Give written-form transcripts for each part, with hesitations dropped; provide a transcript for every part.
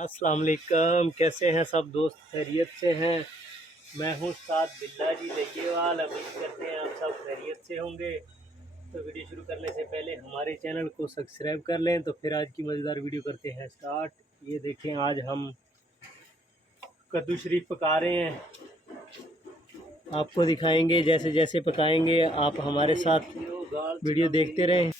अस्सलाम वालेकुम। कैसे हैं सब दोस्त, खैरियत से हैं? मैं हूँ साद बिल्ला जी लयेवाल। उम्मीद करते हैं आप सब खैरियत से होंगे। तो वीडियो शुरू करने से पहले हमारे चैनल को सब्सक्राइब कर लें। तो फिर आज की मज़ेदार वीडियो करते हैं स्टार्ट। ये देखें, आज हम कद्दू शरीफ पका रहे हैं। आपको दिखाएंगे, जैसे जैसे पकाएंगे आप हमारे साथ वीडियो देखते रहें।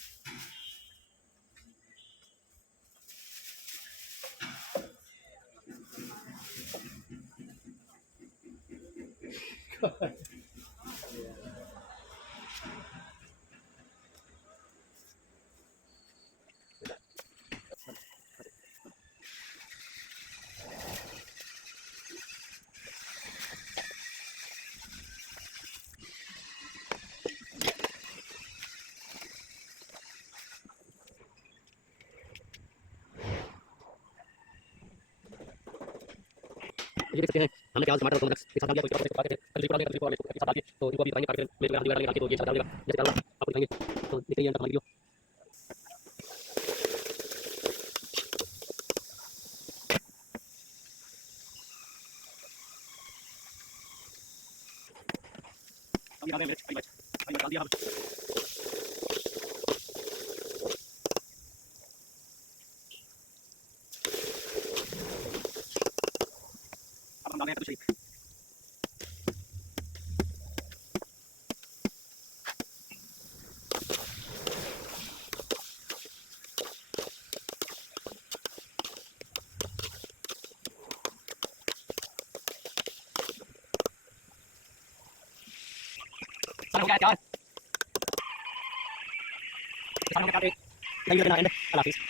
ये देखते हैं, हमने प्याज टमाटर और के साथ डाल दिया। तो इसको पका के कद्दू को डाल देंगे, कद्दू को डाल के तो इनको अभी पानी काट के मेरे हल्दी डालेंगे, तो ये अच्छा डालेगा। जैसे डालना आपको दिखाएंगे। तो देखिए ये हमारी वीडियो। अभी डाल मिर्च, हरी मिर्च डाल दिया। अब हम डाल रहे हैं कद्दू शरीफ। सारा हो गया तैयार। सारा हो गया, काट के नहीं देना एंड। अल्लाह हाफिज़।